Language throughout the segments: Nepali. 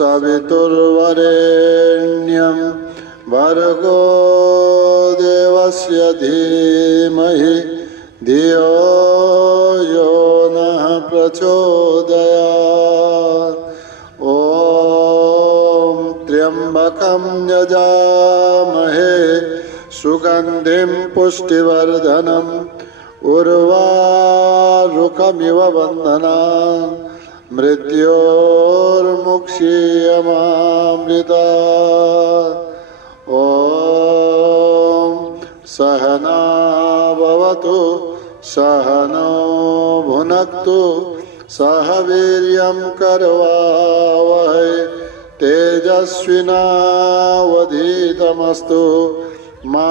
तत्सवितुर्वरेण्यं भर्गो देवस्य धीमहि धियो यो नः प्रचोदयात्। ॐ त्र्यम्बकं यजामहे सुगन्धिं पुष्टिवर्धनम् उर्वारुकमिव बन्धनान् मृत्योर्मुक्षीयमामृतात्। ॐ सहना भवतु सहनौ भुनक्तु सह वीर्यं करवावहै तेजस्विनावधीतमस्तु मा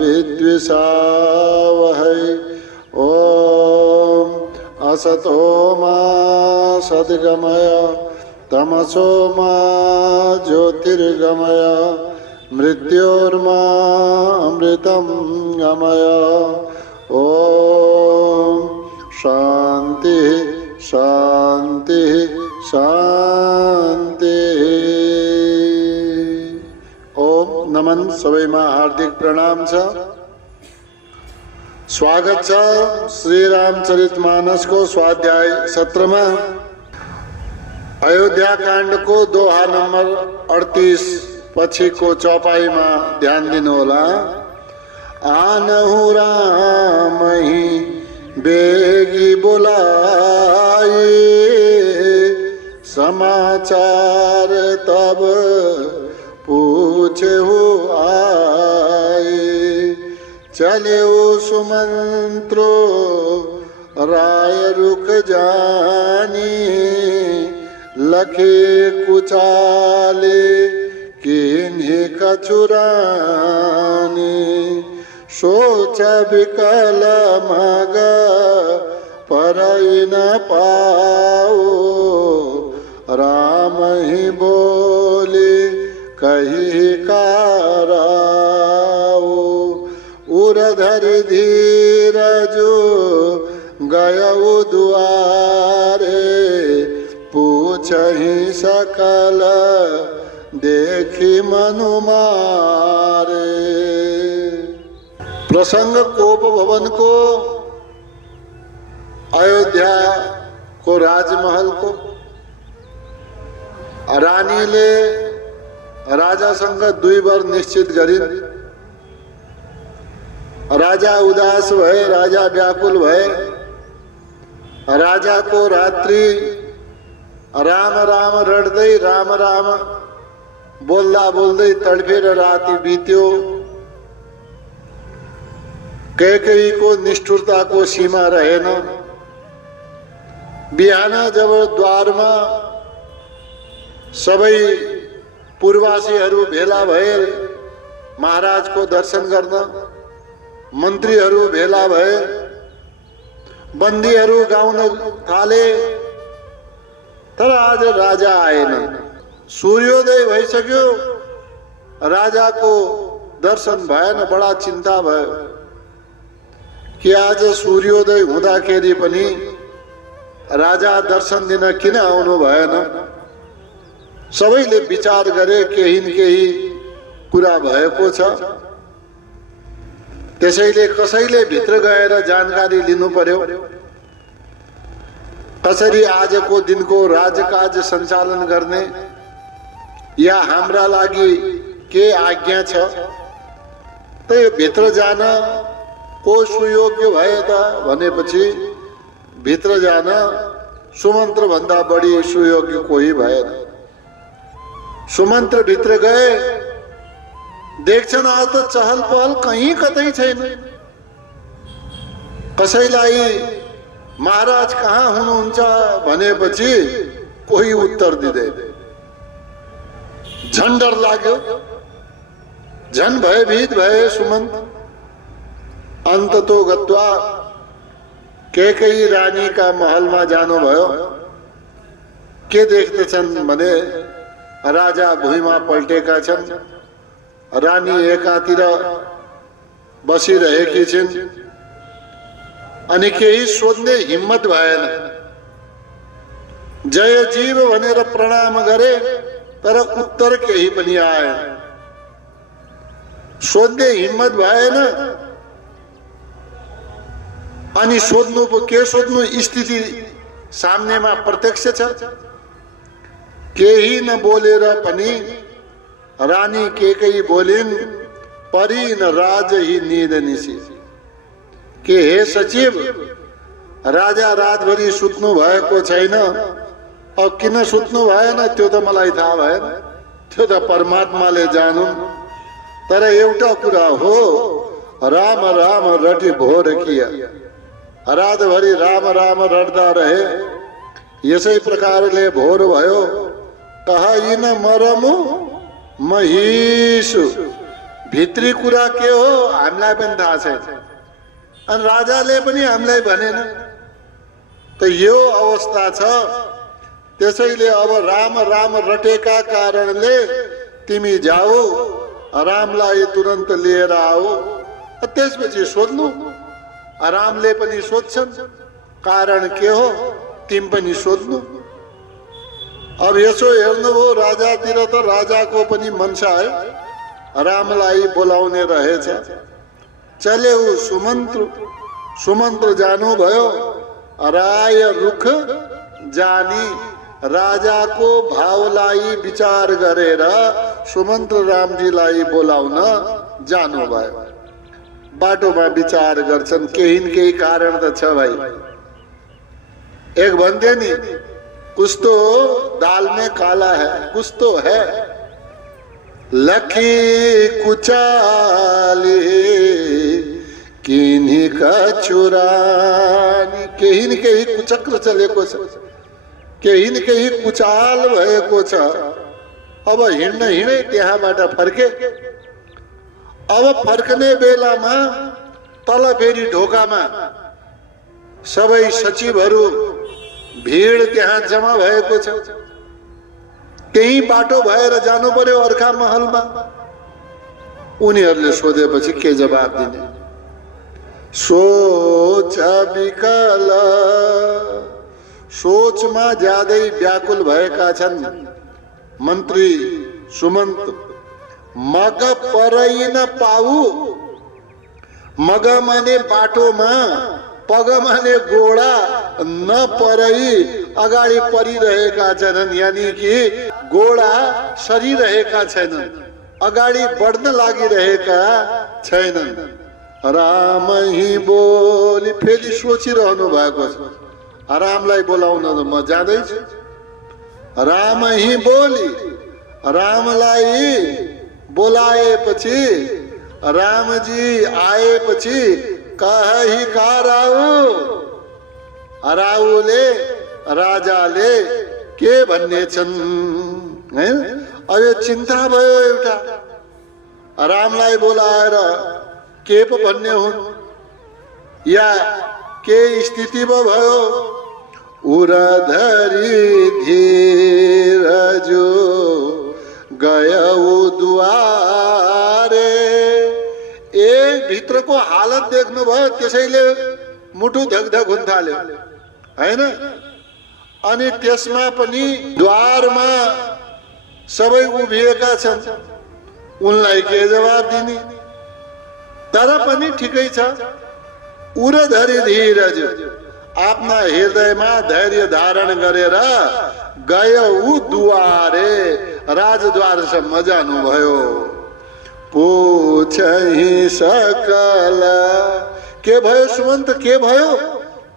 विद्विषावहै। ॐ असतो मा सद्गमय तमसो मा ज्योतिर्गमय मृत्योर्मा अमृतं गमय। ॐ शांति शांति शांति। ओम नमन सबै मा हार्दिक प्रणाम छ। स्वागत छ श्री रामचरितमानस को स्वाध्याय सत्र में। अयोध्या कांड को दोहा नंबर 38 पछि को चौपाई में ध्यान दिनु होला। आनहु राम ही बेगी बुलाए समाचार तब पूछे हो आए। चले सुमंत्रो राय रुक जानी लखे कुचाले किन्हीं कचुरानी। सोच विकल मग परई न पाओ राम ही बोले कही कराओ। उरधर धीरजो गयउ दुआरे पूछहि सकल देखी मनु मारे। प्रसंग कोप भवन को, अयोध्या को राजमहल को रानीले राजासँग 2 बार निश्चित गरिन्। राजा उदास भए, राजा व्याकुल भए। राजा को रात्रि राम राम रड्दै राम राम बोल्दा बोल्दै तडफेर राति बित्यो। कैकेयी को निष्ठुरता को सीमा रहेन। बिहान जब द्वारमा सबै पूर्वासीहरू भेला भए महाराज को दर्शन गर्न, मन्त्रीहरू भेला भए, बन्दीहरू गाउन थाले, तर आज राजा आएन। सूर्योदय भइसक्यो, राजाको दर्शन भएन। बडा चिन्ता भयो कि आज सूर्योदय हुँदाखेरि पनि राजा दर्शन दिन किन आउनु भएन। सबैले विचार गरे केही न केही कुरा भएको छ। त्यसैले कसैले भित्र गएर जानकारी लिनु पर्यो। कसरी आजको दिनको राजकाज सञ्चालन गर्ने, या हाम्रा लागि के आज्ञा छ। त यो भित्र जान को सुयोग्य भए त भनेपछि भित्र जान सुमन्त्र भन्दा बढी सुयोग्य कोही भएन। सुमन्त्र भित्र गए, देख्छन् आज त चहल पहल कहीँ कतै छैन। कसैलाई महाराज कहाँ हुनुहुन्छ भनेपछि कोही उत्तर दिँदैन। झन् डर लाग्यो, झन् भयभीत भए सुमन्त। अन्ततो गत्वा कैकेयी रानी का महल में जानुभयो। के देख्दछन् भने राजा भुइँमा पल्टेका छन्, रानी एकातिर बसिरहेकी छिन्। अनि केही सोध्ने हिम्मत भएन। जय जीव भनेर प्रणाम गरे, तर उत्तर केही पनि आएन। सोध्ने हिम्मत भएन। अनि सोध्नु के सोध्नु, स्थिति सामनेमा प्रत्यक्ष छ। केही नबोलेर पनि रानी केही बोलिन्, परी न राज ही नींद निसी। के हे सचिव, राजा रातभरि सुत्नु भएको छैन। अब किन सुत्नु भएन त्यो त मलाई थाहा भएन, त्यो त परमात्माले जानुन्। तर एउटा कुरा हो, राम राम रटि भोर किया। रातभरि राम राम रट्दा रहे। यसै प्रकारले भोर भयो। कहिन मरमु महिषु। भित्री कुरा के हो हामीलाई पनि थाहा छैन, अनि राजाले पनि हामीलाई भनेन। त यो अवस्था छ। त्यसैले अब राम राम रटेका कारणले तिमी जाऊ, रामलाई तुरन्त लिएर आऊ। त्यसपछि सोध्नु। रामले पनि सोध्छन्, कारण के हो तिमी पनि सोध्नु। अब यसो हेर्नुभयो राजातिर त राजाको पनि मनसा है, रामलाई बोलाउने रहेछ। चल्यो सुमन्त्र। सुमन्त्र जानुभयो। राय रुख जानी। राजाको भावलाई विचार गरेर सुमन्त्र रामजीलाई बोलाउन जानुभयो। बाटोमा विचार गर्छन्, केही न केही कारण त छ भाइ। एक भन्थे नि, कुछ तो दाल में काला है, कुछ तो है। लखी कुचाली किन्हीं का चुरानी। केही न केही कुचक्र चलेको छ, केही न केही कुचाल भएको छ। अब हिँड्न हिँडे त्यहाँबाट फर्के। अब फर्कने बेलामा तल फेरि ढोकामा सबै सचिवहरू भीड़ त्यहाँ जमा भएको छ। त्यही बाटो भएर जानु पर्यो अर्का महलमा। उनीहरूले सोधेपछि के जवाब दिने? सोच विकल। सोचमा ज्यादै व्याकुल भएका छन् मन्त्री सुमन्त। मग परै न पाऊ। मग माने बाटोमा, पग माने गोडा, न परै अगाडि परिरहेका छैनन्। यानी कि गोडा सरिरहेका छैनन्, अगाडि बढ्न लागिरहेका छैनन्। राम ही बोली। फेरि सोचिरहनु भएको छ, रामलाई बोलाउन म जाँदैछु। राम ही बोली। रामलाई बोलाएपछि रामजी आएपछि कहि का राहुले राजाले के भन्ने छन् हैन। अब यो चिन्ता भयो एउटा। रामलाई बोलाएर के पो भन्ने हुन्, या के स्थिति पो भयो। उरधरी धीरजो गयो दुआरे। एक भित्रको हालत देख्नु भयो, त्यसैले मुटु धकधक हुन थाल्यो हैन। अनि त्यसमा पनि द्वारमा सबै उभिएका छन्, उनलाई के जवाब दिने? तर पनि ठिकै छ। उरधरी धीरज, आफ्ना हृदयमा धैर्य धारण गरेर गयो दुआरे, राजद्वारसम्म जानुभयो। पूछहि सकल। के भयो सुमन्त, के भयो?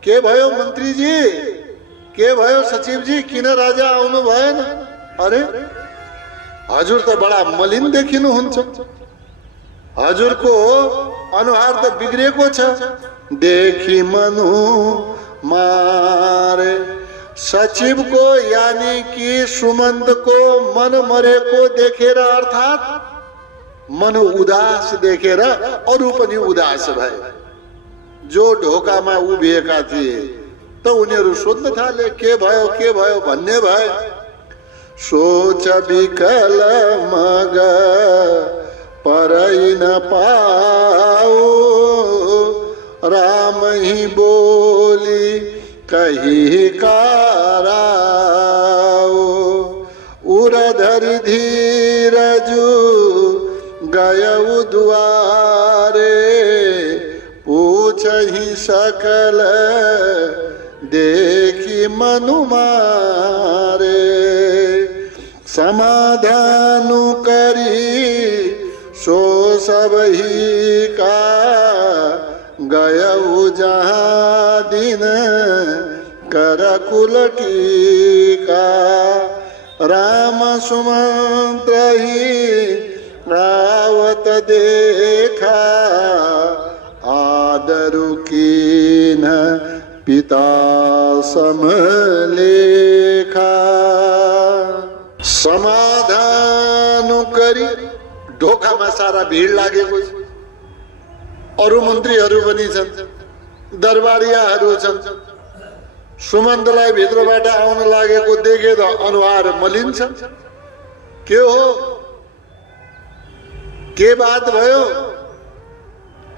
के भयो मन्त्रीजी, के भयो सचिवजी, किन राजा आउनु भएन? अरे हजुर त बडा मलिन देखिनुहुन्छ, हजुरको अनुहार त बिग्रेको छ। देखि मनु मारे। सचिवको यानी कि सुमन्तको मन मरेको देखेर, अर्थात् मन उदास देखेर अरू पनि उदास भए। जो ढोकामा उभिएका थिए त उनीहरू सोध्न थाले, के भयो भन्ने भए। सोच विकल मग परै न पाऊ। राम ही बोली कही कराओ। उरधरी ही सकल देखी मनु मारे समाधानु करी सो सब ही का गयऊ जहाँ दिन कर कुल टीका राम सुमंत्र ही रावत देखा आदरु कीन पिता समलेखा समाधानु करी ढोकामा सारा भिड लागेको छ अरु मन्त्रीहरू पनि छन् दरबारियाहरू छन् सुमन्तलाई भित्रबाट आउन लागेको देखे त अनुहार मलिन्छ के हो के बात भयो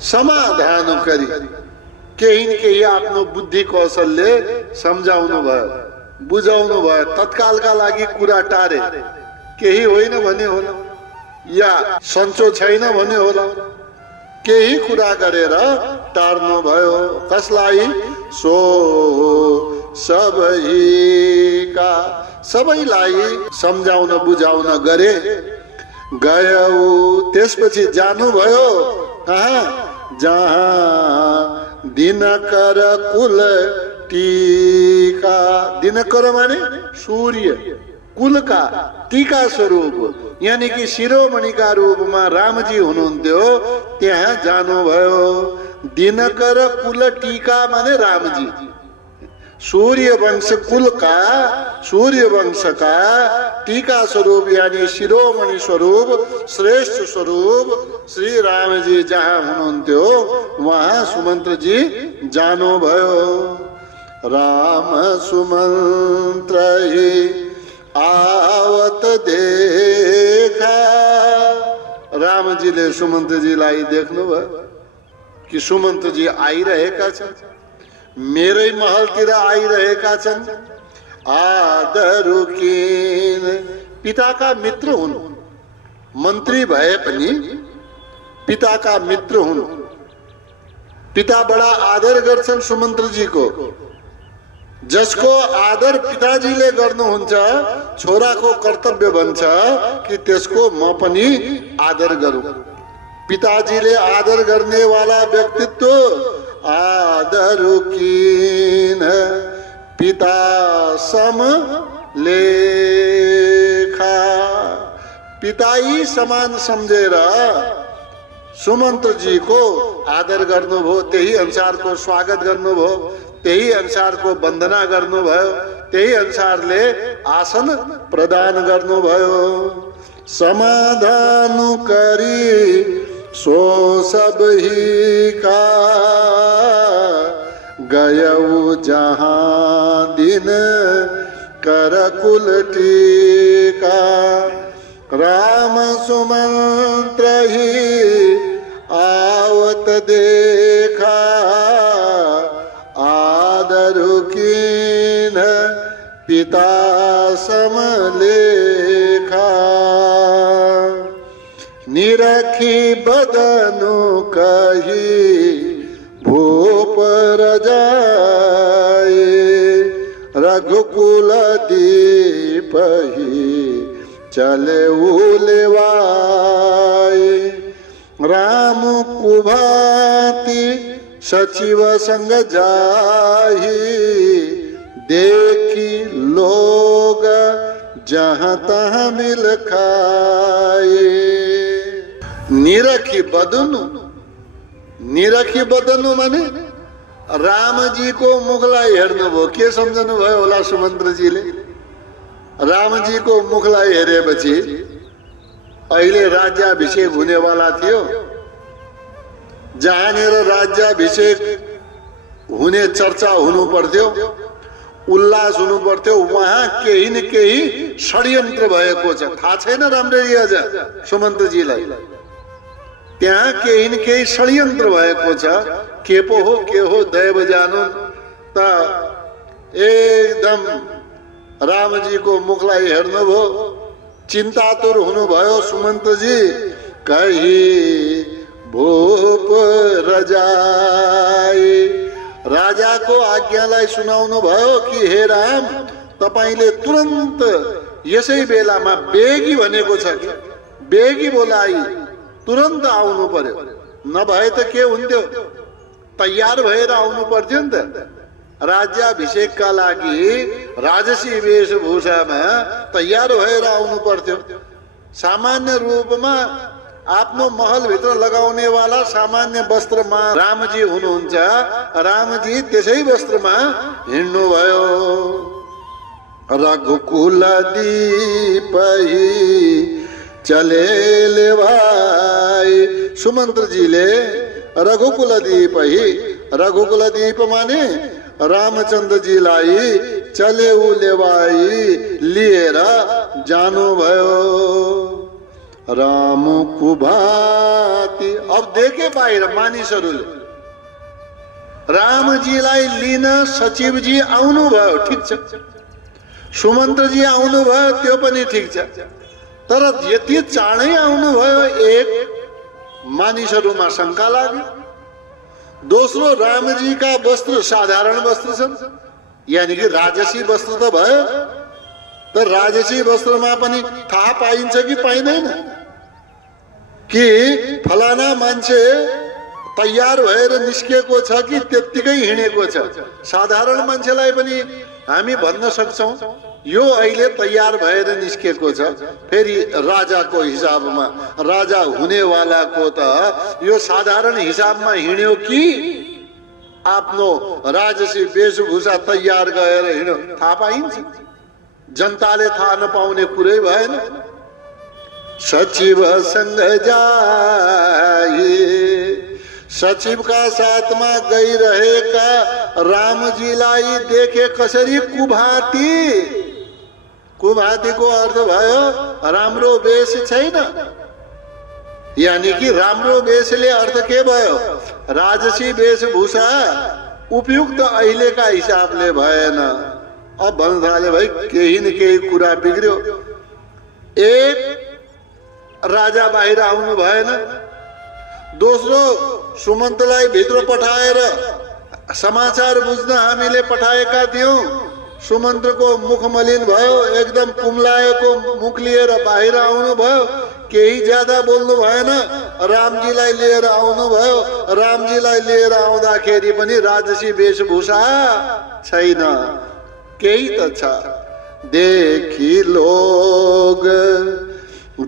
समाधान गरी केही न केही आफ्नो बुद्धि कौशलले सम्झाउनु भयो बुझाउनु भयो तत्कालका लागि कुरा टारे केही होइन भने होला या सन्चो छैन भने होला केही कुरा गरेर टार्नु भयो कसलाई सो सबैका सबैलाई सम्झाउन बुझाउन गरे गयौ त्यसपछि जानुभयो कहाँ जहाँ दिनकर कुल टीका दिनकर माने सूर्य कुल का टीका स्वरूप यानी कि शिरोमणि का रूप में रामजी हुनुहुन्थ्यो त्यहाँ जानुभयो दिनकर कुल टीका माने रामजी सूर्य वंश कुल का सूर्य वंश का टीका स्वरूप यानी शिरोमणि स्वरूप श्रेष्ठ स्वरूप श्री राम जी जहाँ हुनुहुन्थ्यो वहाँ सुमंत्र जी जानुभयो राम सुमंत्र ही आवत देखा राम जी ले सुमंत्र जी लाई देख्नु भयो कि सुमंत्र जी आइरहेका छन् मेरै महलतिर आइरहेका छन् आदरु किन पिताका मित्र हुन् मन्त्री भए पनि पिताका मित्र हुन् पिता बडा आदर गर्छन् सुमंत्र जी को जसको आदर पिताजीले गर्नुहुन्छ छोराको कर्तव्य बन्छ कि त्यसको म पनि आदर गरौं पिताजीले आदर गर्ने वाला व्यक्तित्व आदरु किन पिता सम लेखा पिताई समान सम्झेर सुमंत्र जी को आदर गर्नुभयो त्यही अनुसारको स्वागत गर्नुभयो त्यही अनुसारको वन्दना गर्नुभयो त्यही अनुसारले आसन प्रदान गर्नुभयो समाधानु करी सो सब ही का गयऊ जहाँ दिन कर कुल टीका राम सुमंत्र ही आवत देखा आदरु कीन पिता समलेखा निरखी बदनु कही भूप रजाए रघुकुल दीप ही चले उलेवाए राम कुभाति सचिव संग जाही देखी लोग जहाँ तहाँ मिल खाए निरखी बदनु माने राम जी को मुखलाई हेर्नुभयो के सम्झनु भयो होला सुमंत्र जीले राम जी को मुखलाई हेरेपछि अहिले राज्याभिषेक हुनेवाला थियो जहाँनिर राज्याभिषेक हुने चर्चा हुनु पर्थ्यो उल्लास हुनु पर्थ्यो वहाँ केही न केही षड्यन्त्र भएको छ थाहा छैन राम्ररी अझ सुमंत्र जीलाई त्यहाँ केही न केही षड्यन्त्र भएको छ के पो हो के हो दैव जानु त एकदम रामजी को मुखलाई हेर्नुभयो चिन्तातुर हुनुभयो सुमंत्र जी कही भूप रजाई राजाको आज्ञालाई सुनाउनु भयो कि हे राम, तपाईले तुरन्त यसै बेलामा बेगी भनेको छ कि बेगी बोलाई तुरन्त आउनु पर्यो, नभए त के हुन्थ्यो, तयार भएर आउनु पर्थ्यो नि त। राज्याभिषेकका लागि राजसी वेशभूषामा तयार भएर आउनु पर्थ्यो। सामान्य रूपमा आफ्नो महलभित्र लगाउने वाला सामान्य वस्त्रमा रामजी हुनुहुन्छ, रामजी त्यसै वस्त्रमा हिँड्नु भयो। रघुकुल दीपहि चले लेवाई, सुमन्त्रजीले रघुकुल दीपहि, रघुकुल दीप माने रामचन्द्रजीलाई चले लेवाई लिएर जानुभयो। राम कुभाती, अब देखे बाहिर मानिसहरूले रामजीलाई लिन सचिवजी आउनुभयो, ठिक छ, सुमन्त्रजी आउनुभयो, त्यो पनि ठिक छ, तर यति चाँडै आउनुभयो, एक मानिसहरूमा शंका लाग्यो। दोस्रो, रामजीका वस्त्र साधारण वस्त्र छन्, यानी कि राजसी वस्त्र त भयो, तर राजसी वस्त्रमा पनि थाहा पाइन्छ कि पाइँदैन कि फलाना मान्छे तयार भएर निस्किएको छ कि त्यत्तिकै हिँडेको छ। साधारण मान्छेलाई पनि हामी भन्न सक्छौं यो अहिले तयार भएर निस्किएको छ। फेरि राजाको हिसाबमा, राजा हुनेवालाको त यो साधारण हिसाबमा हिँड्यो कि आफ्नो राजसी वेशभूषा तयार गरेर हिँड्यो, थाहा पाइन्छ। जनताले थाहा नपाउने कुरै भएन। सचिव संग जाए, सचिवका साथमा गइरहेका रामजीलाई देखे कसरी कुभाती। कुभातीको अर्थ भयो राम्रो वेश छैन, यानी कि राम्रो वेशले अर्थ के भयो, राजसी वेशभूषा उपयुक्त अहिलेका हिसाबले भएन। अब भन्न थाले भाइ केही न केही कुरा बिग्रियो। एक, राजा बाहिर आउनु भएन। दोस्रो, सुमन्तलाई भित्र पठाएर समाचार बुझ्न हामीले पठाएका थियौं। सुमन्त्रको मुख मलिन भयो, एकदम कुम्लाएको मुख लिएर बाहिर आउनु भयो, केही ज्यादा बोल्नु भएन। रामजीलाई लिएर आउनु भयो, रामजीलाई लिएर आउँदाखेरि पनि राजसी वेशभूषा छैन, केही त छ। देखी लोग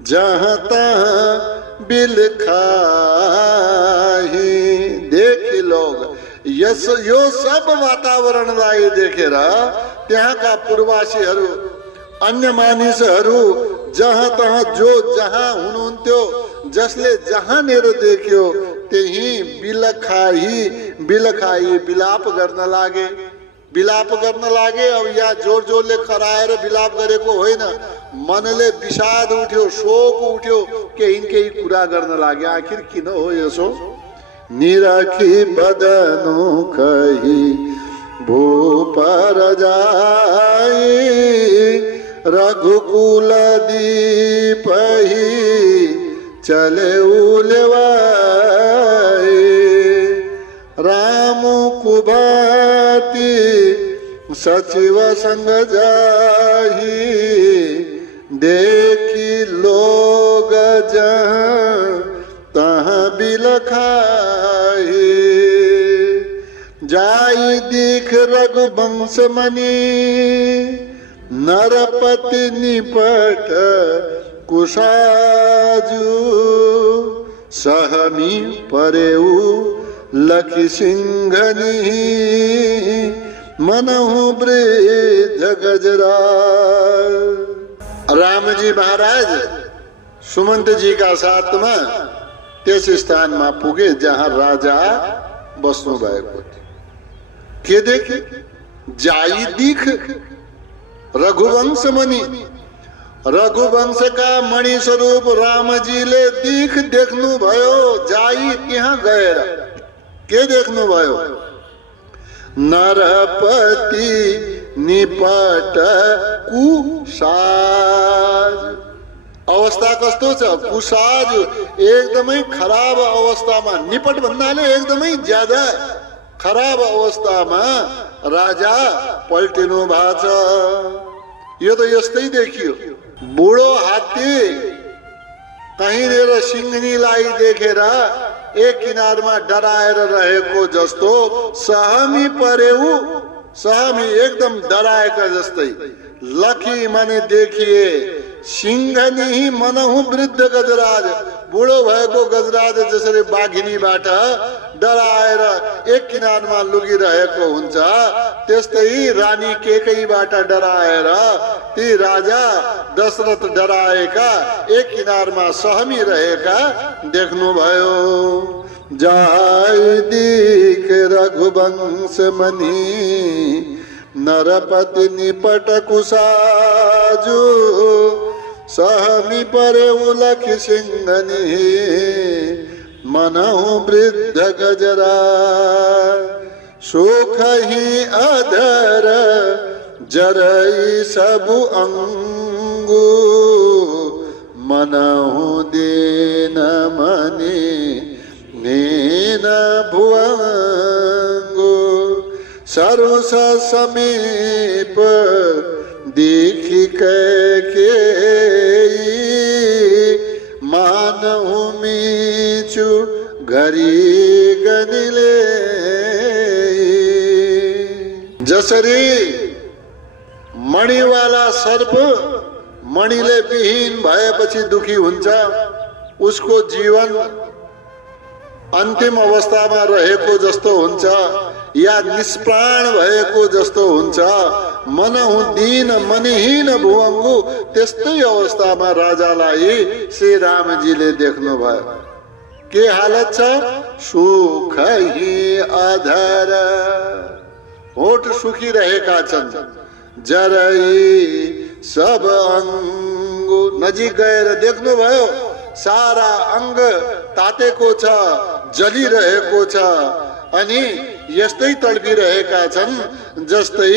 जहाँ तहाँ बिलखाही, देखी लोग यो सब वातावरणलाई देखेर त्यहाँका पूर्ववासीहरू, अन्य मानिसहरू जहाँ तहाँ जो जहाँ हुनुहुन्थ्यो, जसले जहाँनेर देख्यो त्यही बिलखाही बिलखाई विलाप गर्न लागे, विलाप गर्न लागे। अब यहाँ जोर जोरले कराएर विलाप गरेको होइन, मनले विषाद उठ्यो, शोक उठ्यो, केही न केही कुरा गर्न लागे। आखिर किन हो यसो? निराखी बदनु कही भूपर जाई, रघुकुल दीपहि चले उलवाई। राम कुभाती सचिव संग जाही, देखी लोग जहाँ तहाँ बिलखाही। जाई दिख रघुवंश मणि, नरपति निपट कुशाजु। सहमी परेऊ लखी सिंघनी, मनहु वृद्ध गजराज। रामजी महाराज सुमंत जी का साथमा त्यस स्थानमा पुगे जहाँ राजा बस्नु भएको थियो। के देखे? जाई दिख रघुवंश मणि, रघुवंशका मणि स्वरूप रामजीले दिख देख्नु भयो। जाई त्यहाँ गएर के देख्नु भयो? नरपति निपट कुसाज। अवस्था कस्तो छ? कुसाज, एकदमै खराब अवस्थामा। निपट भन्नाले एकदमै ज्यादा खराब अवस्थामा राजा पल्टिनु भएको छ। यो त यस्तै देखियो। बुढो हात्ती कहीँनिर सिंहनीलाई देखेर एक किनारमा डराएर रहेको जस्तो सहमी पर्यो। सहमी एकदम डराएका जस्तै। लकी माने देखिए सिंहनी मनहु वृद्ध गजराज। बुढो भएको गजराज जसरी बाघिनीबाट डराएर एक किनारमा लुकिरहेको हुन्छ, त्यस्तै रानी केकैबाट डराएर ती राजा दशरथ डराएका एक किनारमा सहमी रहेका देख्नुभयो। जाय दिख रघुवंश मणि नरपति निपट कुसाजु सहमी परे उलख सिंहनी मनहु वृद्ध गजरा। सुख ही अधर जरई सबु अंगु मनहु दीन मनि नीन भुवंगु। सरुस समीप देखी के मानहु मीचु घरी गनिले। जसरी मणिवाला सर्प मणिले विहीन भएपछि दुखी हुन्छ, उसको जीवन अन्तिम अवस्थामा रहेको जस्तो हुन्छ या निष्प्राण भएको जस्तो हुन्छ। मनहु दीन मनिहीन भुवंगु, त्यस्तै अवस्थामा राजालाई श्री रामजीले देख्नुभयो। के हालत छ? सुख ही अधर, होठ सुखिरहेका छन्। जरई सब अंगु, नजिक गएर देख्नुभयो सारा अंग तातेको छ, जलिरहेको छ अनि यस्तै तडपिरहेका छन् जस्तै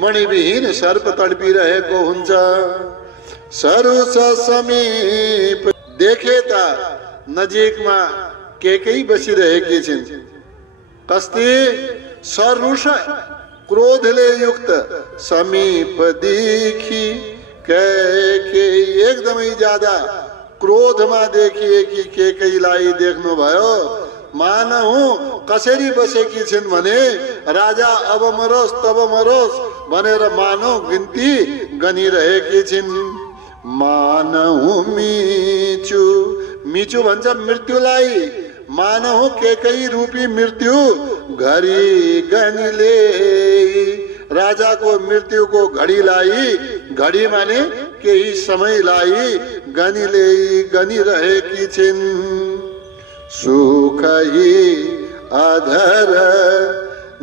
मणिविहीन सर्प तडपिरहेको हुन्छ। सरुस समीप, देखे त नजिकमा केकै बसिरहेकी छिन्। कस्ती? सरुष, क्रोधले युक्त। समीप देखी के एकदमै ज्यादा क्रोधमा देखिए कि केकैलाई देख्नुभयो। मानहु कसरी बसेकी छिन् भने राजा अब मरोस् तब मरोस् भनेर मानव गिन्ती गनिरहेकी छिन्। मानहु मिचु, मिचु भन्छ मृत्युलाई। मानहु केकै रूपी मृत्यु घडी गनिले, राजाको मृत्युको घडीलाई, घडी माने केही समयलाई गनिले गनिरहेकी छिन्। सुख ही अधर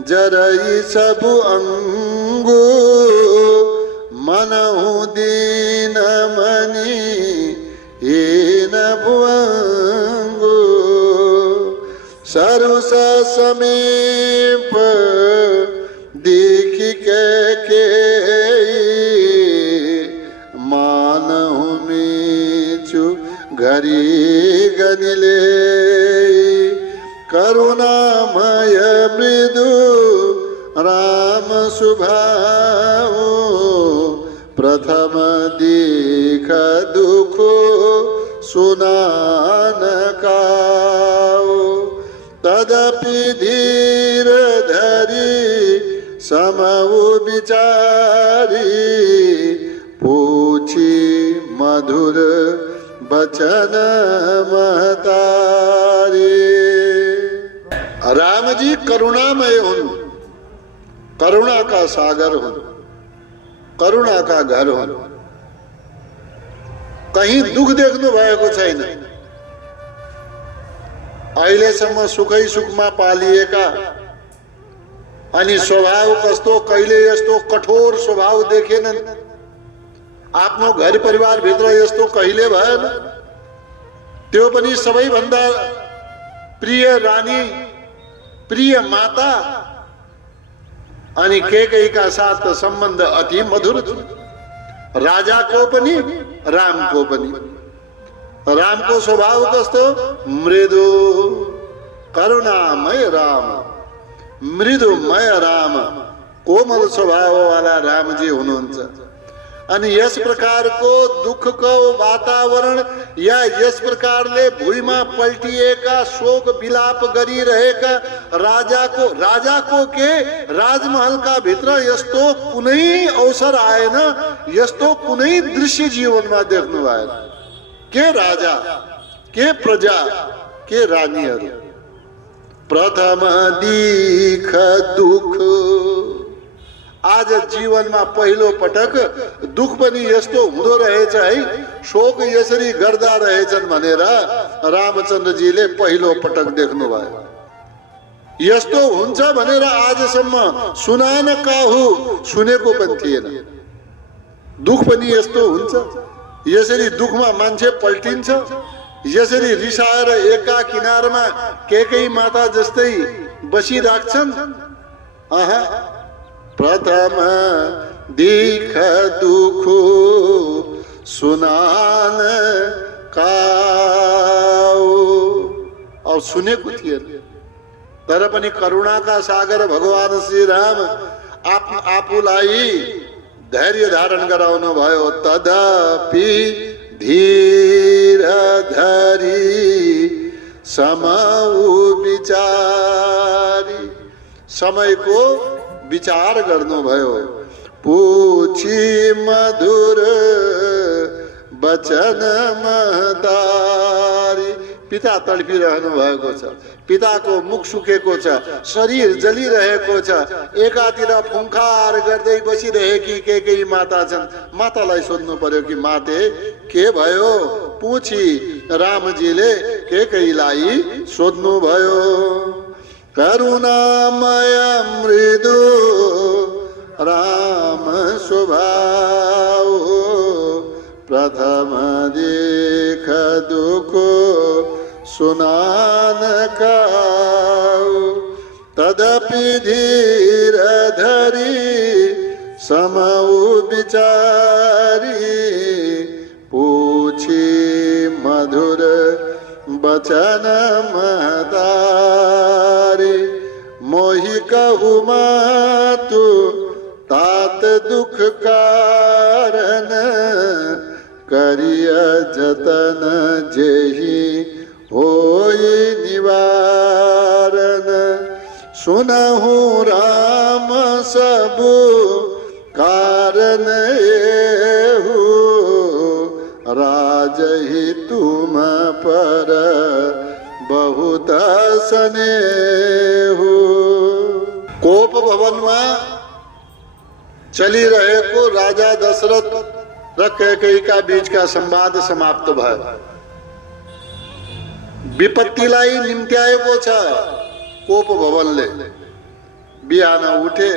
जरई सबु अंगु मनहु दीन मनि हीन भुवंगु। सरुस समीप देखी के मानहु मीचु घरी गनिले। करुणामय मृदु राम सुभाओ, प्रथम दीख दुख सुनान काओ। तदपि धीर धरी समउ विचारी, पूछी मधुर बचन महतारी। राम जी करुणामय हुन्, करुणा का सागर हुन्, करुणा का घर हुन्। कहीं दुख देख्नु भएको छैन। अहिलेसम्म सुखै सुखमा पालिएका अनि स्वभाव कस्तो, कहिले यस्तो कठोर स्वभाव देखेनन्। आफ्नो घर परिवार भित्र यस्तो कहिले भएन। त्यो पनि सबैभन्दा प्रिय रानी, प्रिय माता अनि केकैका साथ सम्बन्ध अति मधुर थियो। राजाको पनि रामको पनि। रामको स्वभाव कस्तो? मृदु, करुणामय राम। मृदुमय राम, कोमल स्वभाववाला रामजी हुनुहुन्छ। अनि यस प्रकारको दुःखको वातावरण या यस प्रकारले भुइँमा पल्टिएका शोक विलाप गरिरहेका राजाको के राजमहलका भित्र यस्तो कुनै अवसर आएन, यस्तो कुनै दृश्य जीवनमा देख्नु भएन। के राजा, के प्रजा, के रानीहरू। प्रथम दिख दुख, आज जीवनमा पहिलो पटक दुख पनि यस्तो हुँदो रहेछ है, शोक यसरी गर्दा रहेछन् भनेर रामचन्द्रजीले पहिलो पटक देख्नु भयो। यस्तो हुन्छ भनेर आजसम्म सुनान काहु सुनेको पनि थिएन। दुख पनि यस्तो हुन्छ, यसरी दुखमा मान्छे पल्टिन्छ, यसरी रिसाएर एका किनारमा केही माता जस्तै बसिराख्छन्। प्रथम दिख दुख सुनान काऊ, और सुनेको थिएन। तर पनि करुणाका सागर भगवान श्री राम आफूलाई धैर्य धारण गराउनु भयो। तदपि धीर धरी समऊ विचारी, समयको विचार गर्नुभयो। पूछी मधुर वचन महतारी, पिता तडपिरहनु भएको छ, पिताको मुख सुकेको छ, शरीर जलिरहेको छ, एकातिर फुङ्कार गर्दै बसिरहेकी केही माता छन्। मातालाई सोध्नु पर्यो कि माते के भयो? पूछी रामजीले केहीलाई सोध्नु भयो। करुणामय मृदु राम स्वभाव, प्रथम देख दुख सुनान काऊ। तदपि धीर धरी समऊ विचारी, पूछी मधुर वचन महतारी। मोहि कहु मातु तात दुख कारण, करिय जतन जेहि होई निवारण। सुनहु राम सबु कारण एहु, राजहि तुम पर बहुत स्नेहु। कोप भवनमा चलिरहेको राजा दशरथ र कैकेयीका बीचका संवाद समाप्त भयो। विपत्तिलाई निम्त्याएको छ कोप भवनले। बिहान उठे,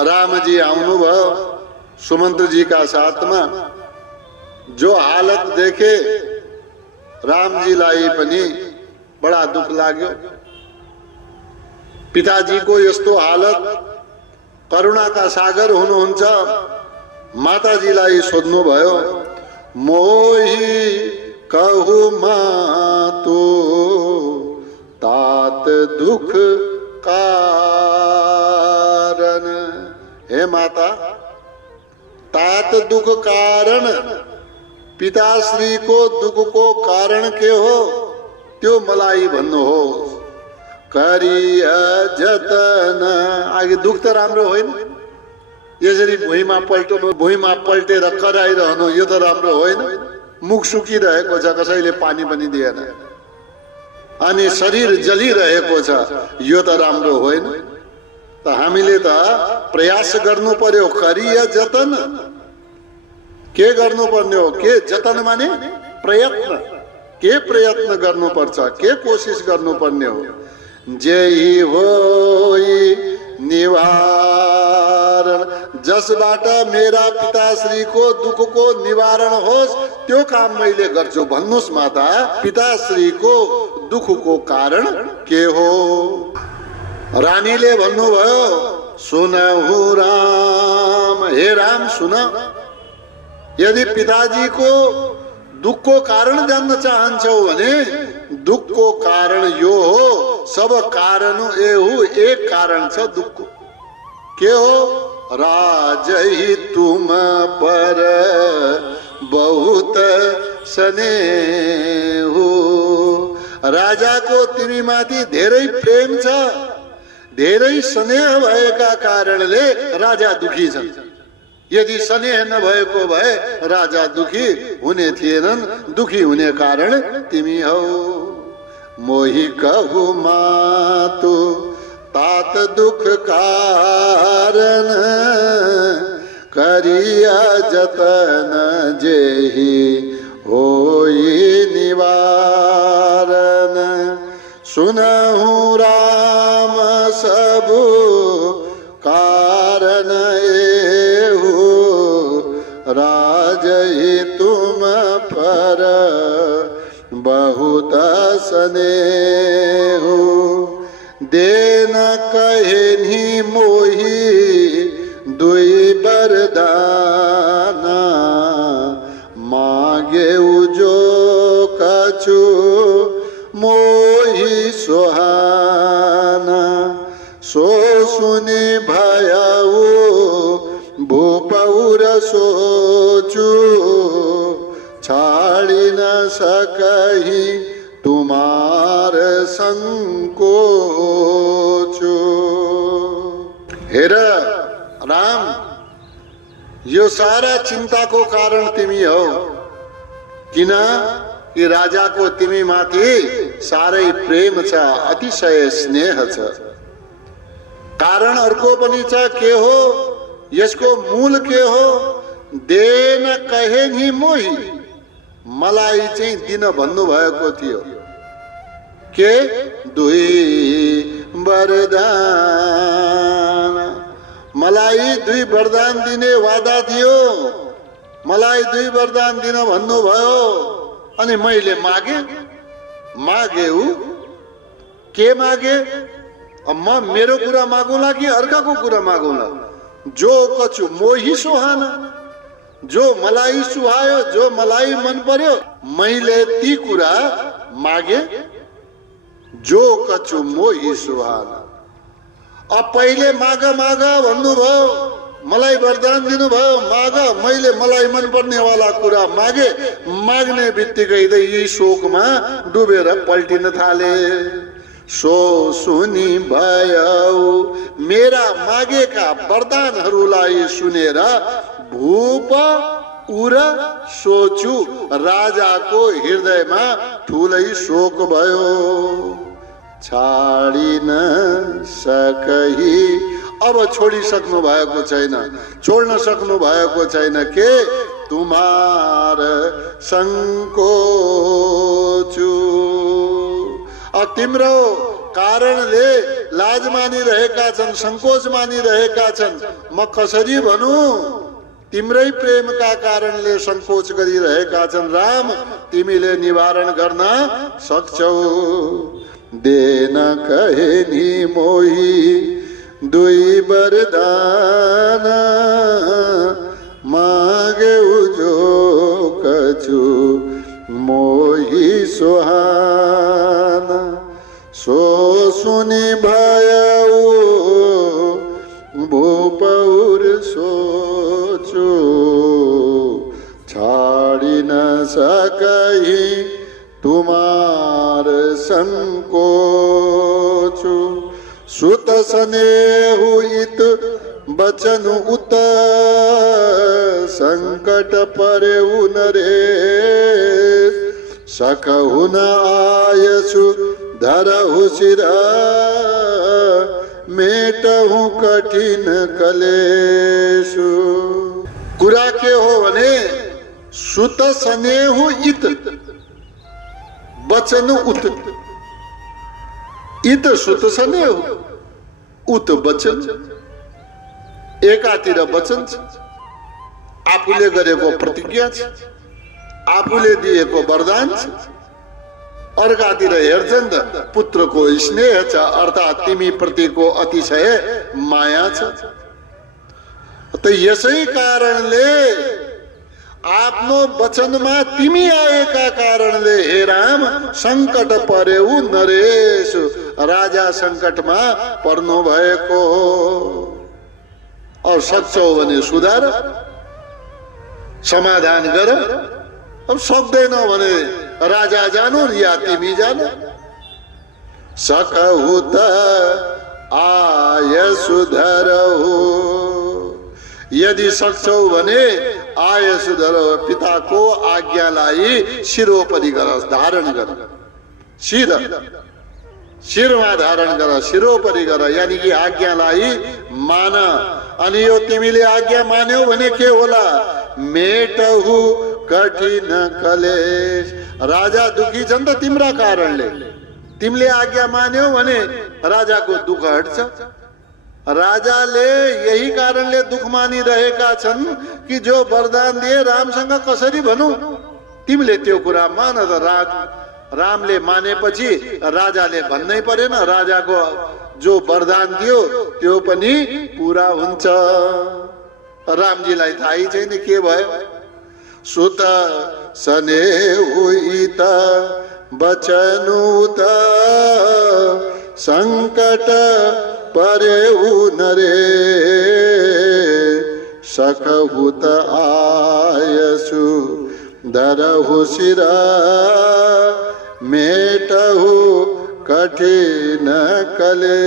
रामजी आउनुभयो सुमन्त्रजीका साथमा। जो हालत देखे रामजीलाई पनि बडा दुख लाग्यो। पिताजीको यस्तो हालत, करुणाका सागर हुनुहुन्छ, माताजीलाई सोध्नु भयो। मोहि कहु मातु तात दुख कारण। हे माता, तात दुख कारण, पिताश्रीको दुखको कारण के हो त्यो मलाई भन्नुहोस्। करिय जतन, आगे दुख त राम्रो होइन, यसरी भुइँमा पल्टेर कराइरहनु यो त राम्रो होइन। मुख सुकिरहेको छ, कसैले पानी पनि दिएन, अनि शरीर जलिरहेको छ, यो त राम्रो होइन। त हामीले त प्रयास गर्नु पर्यो। करिय जतन, के गर्नुपर्ने हो? के जतन माने प्रयत्न, के प्रयत्न गर्नुपर्छ, के कोसिस गर्नुपर्ने हो? जेहि होई निवारण, जसबाट मेरा पिताश्रीको दुखको निवारण होस् त्यो काम मैले गर्छु। भन्नुहोस् माता, पिताश्रीको दुखको कारण के हो? रानीले भन्नुभयो, सुनहु राम, हे राम सुन। यदि पिताजीको दुखको कारण जान्न चाहन्छौ भने दुखको कारण यो हो सब कारण एहु एक कारण छ दुःख के हो राजही तुम पर बहुत स्नेह हो। राजाको तिमीमाथि धेरै प्रेम छ, धेरै स्नेह भएका कारणले राजा दुखी छन्। यदि स्नेह नभएको भए राजा दुखी हुने थिएनन्। दुखी हुने कारण तिमी हौ। मोही कहु मातु तात दुख कारण करिया जतन जेहि होई निवारण। सुनहु राम सबु कारण एहु राजहि तुम पर बहुत स्नेह देन कहेनि मोहि दुई वरदाना मागे जो कछु मोहि सुहाना। सो सुनि भयउ भूपौर सोचु छाड़ी न सकहि तुमार संकोचो। हेर राम, यो सारा चिन्ताको कारण तिमी हौ। किन कि राजाको तिमी माथि साह्रै प्रेम छ, अतिशय स्नेह छ। कारण अर्को पनि छ, के हो यसको मूल के हो? देन कहे नि मोही, मलाई चाहिँ दिन भन्नु भएको थियो। के दुई वरदान, मलाई दुई वरदान दिने वादा थियो। मलाई दुई वरदान दिन भन्नुभयो अनि मैले मागे के मागे? म मेरो कुरा मागौला कि अर्काको कुरा मागौला? जो कछु मोही सुहाना, जो मलाई सुहायो, जो मलाई मन पर्यो, मैले ती कुरा मागे। जो कछु मोही सुहाना। अब पहिले माग भन्नुभयो, मलाई वरदान दिनुभयो, माग। मैले मलाई मन पर्ने वाला कुरा मागे। माग्ने बित्तिकै यी शोकमा डुबेर पल्टिन थाले। सो सुनि भयो मेरा मागेका वरदानहरूलाई सुनेर भूप उर सोचु, राजाको हृदयमा ठुलै शोक भयो। छाडी न सकही, अब छोडिसक्नु भएको छैन, छोड्न सक्नु भएको छैन। के तुमार संकोचु, तिम्रो कारणले लाज मानिरहेका छन्, संकोच मानिरहेका छन्। म कसरी भनौं? तिम्रै प्रेमका कारणले संकोच गरिरहेका छन्। राम, तिमीले निवारण गर्न सक्छौ। देन कहे नि मोही दुई वरदान मागे जो कछु मोही सुहाना। सो सुनि भयउ भूपौर सोचु, छाड़ी न सकही तुमार संकोचु। सुत स्नेहु इत बचन उत, संकट परेउ नरेश। सकहु न आयसु धरहु सिरा, मेटहु कठिन कलेशु। कुरा के हो भने सुत स्नेहु इत वचन उत। इत सुत स्नेहु, उत वचन। एकातिर वचन छ, आफूले गरेको प्रतिज्ञा छ, आफूले दिएको वरदान छ। अर्कातिर हेर्छन् त पुत्रको स्नेह छ, अर्थात् तिमी प्रतिको अतिशय माया छ। त यसै कारणले आफ्नो वचनमा तिमी आएका कारणले हे राम संकट परेउ नरेश, राजा संकटमा पर्नु भएको और सक्छौ भने सुधार समाधान गर अब सक्दैनौ भने राजा जानु या तिमी जानु सकहु त आय सुधरहु यदि सक्छौ भने आय सुधरहु पिताको आज्ञालाई शिरोपरि गर धारण गर शिरमा धारण गर शिरोपरि गर यानी कि आज्ञालाई मान अनि यो तिमीले आज्ञा मान्यौ भने के होला मेटहु कठिन कलेश राजा दुखी छन् त तिम्रा कारणले तिमीले आज्ञा मान्यौ भने राजाको दुःख हट्छ राजाले यही कारणले दुःख मानिरहेका छन् कि जो वरदान दिए रामसँग कसरी भनौं तिमीले त्यो कुरा मान त रामले मानेपछि राजाले भन्नै परेन राजाको जो वरदान दियो त्यो पनि पूरा हुन्छ रामजीलाई थाहै छैन के भयो सुत सने हुइत बचनु त संकट परेउ नरे सकहु त आयसु धरहु शिरा मेटहु कठिन कले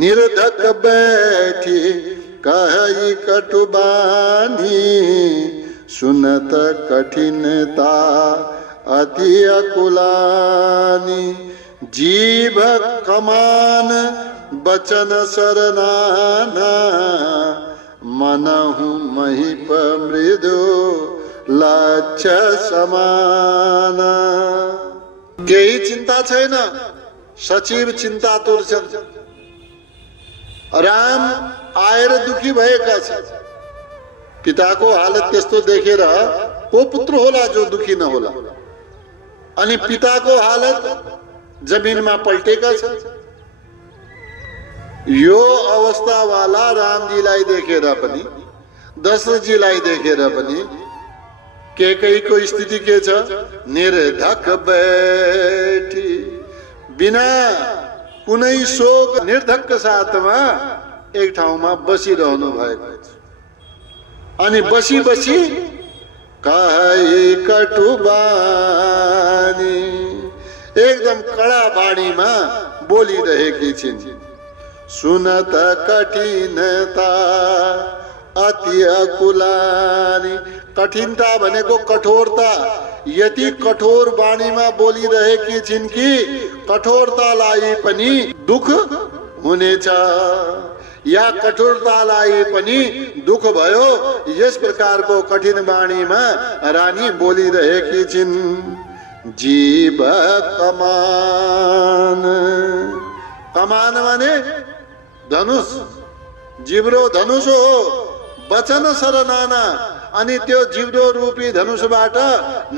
निर्धक बैठी कहि कटुबानी सुनत कठिनता अति अकुलानी जीभ कमान बचन सरनाना मनहु महिप मृदु लक्ष्य समाना केही चिन्ता छैन सचिव चिन्तातुर छन् राम आएर दुखी भएका छन् पिताको हालत त्यस्तो देखेर को पुत्र होला जो दुखी नहोला अनि पिताको हालत जमिनमा पल्टेका छन् यो अवस्थावाला रामजीलाई देखेर पनि दशरथजीलाई देखेर पनि कैकेयीको स्थिति के छ निर्धक बैठी बिना कुनै शोक निर्धक साथमा एक ठाउँमा बसिरहनु भएको छ अनि बसी बसी कहि कटुबानी एकदम कडा बाणीमा बोलिरहेकी छिन् सुनत कठिनता अति अकुलानी कठिनता भनेको कठोरता यति कठोर बाणीमा बोलिरहेकी छिन् कि कठोरतालाई पनि दुख हुनेछ या कठोरतालाई पनि दुख भयो यस प्रकारको कठिन बाणीमा रानी बोलिरहेकी छिन् जीव कमान कमान माने धनुष जिब्रो धनुष हो वचन सर नाना अनि त्यो जिब्रो रूपी धनुषबाट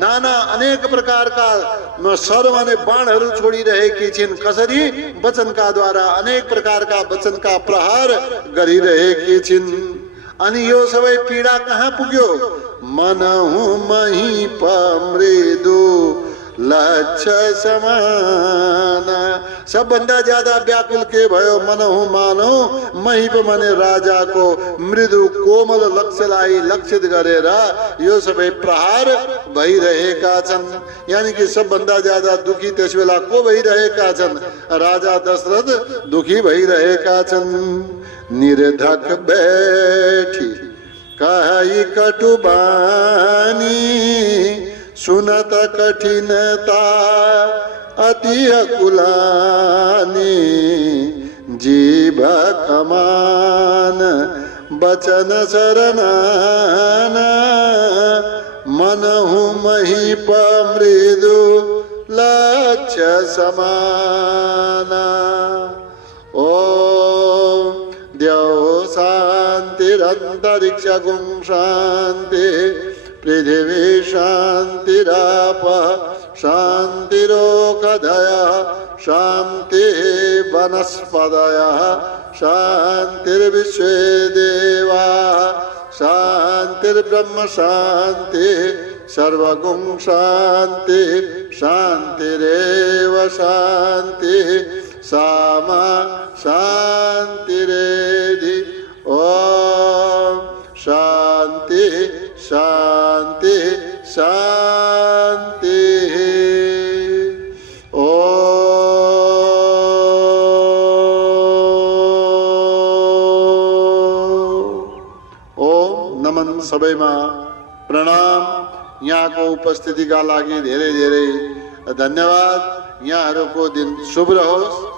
नाना अनेक प्रकारका सर माने बाणहरू छोडिरहेकी छिन् कसरी वचनका द्वारा अनेक प्रकारका वचनका प्रहार गरिरहेकी छिन् अनि यो सबै पीडा कहाँ पुग्यो मनहु महिप मृदु लक्ष्य समाना सबभन्दा ज्यादा व्याकुल के भयो मनहु मानौ महिप माने राजाको मृदु कोमल लक्ष्यलाई लक्षित गरेर यो सबै प्रहार भइरहेका छन् यानी कि सबभन्दा ज्यादा दुखी त्यसबेला को भइरहेका छन् राजा दशरथ दुखी भइरहेका छन् निर्धक बैठी कहि कटुबानी सुनत कठिनता अति अकुलानी जीभ कमान बचन शरणाना मनहु महिप मृदु लक्ष्य समाना ओम द्यौ शांतिरंतरिक्षगुं शांति पृथिवी शांतिराप शांतिरोकधया शांति वनस्पतया शांतिर्विश्वे देवा शांतिर्ब्रह्म शांति सर्वगुं शान्ति शान्तिरेव शान्ति सामा शान्तिरेधि ओम शान्ति शान्ति शान्ति ओम नमन सबैमा प्रणाम। यहाँको उपस्थितिका लागि धेरै धेरै धन्यवाद। यहाँहरूको दिन शुभ रहोस्।